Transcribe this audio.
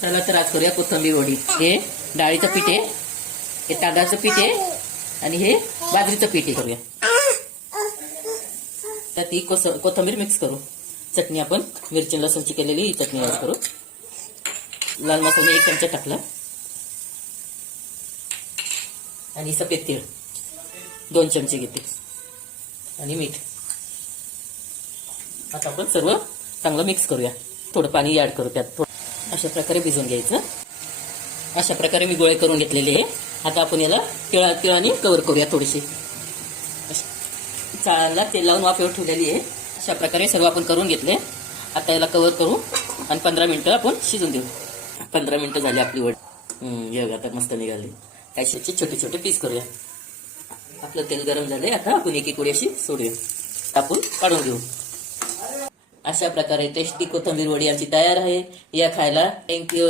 चला तर आज करूया कोथिंबीर वडी. हे डाळीचं पीठ आहे, हे तांदळाचं पीठ आहे आणि हे बाजरीचं पीठ आहे. करूया तर ती कोथिंबीर मिक्स करू. चटणी आपण मिरची लसूणची केलेली ही चटणी ऍड करू. लाल मसाला 1 चमचा टाकला आणि सफेद तीळ 2 चमचे घेते आणि मीठ. आता आपण सर्व चांगलं मिक्स करूया. थोडं पाणी ऍड करू त्यात. अशा प्रकारे भिजवून घ्यायचं. अशा प्रकारे मी गोळे करून घेतलेले आहे. आता आपण याला तिळाने कव्हर करूया. थोडीशी चाळाला तेल लावून वाफेवर ठेवलेली आहे. अशा प्रकारे सर्व आपण करून घेतले. आता याला कव्हर करू आणि 15 मिनिटं आपण शिजून देऊ. 15 मिनिटं झाली आपली वडी. हे आता मस्त निघाली. अशाचे छोटे छोटे पीस करूया. आपलं तेल गरम झालंय. आता आपण एक वडी अशी सोडूया. आपण काढून घेऊ. अशा प्रकारे टेस्टी कोथिंबीर वडी आमची तयार आहे. या खायला. थँक्यू.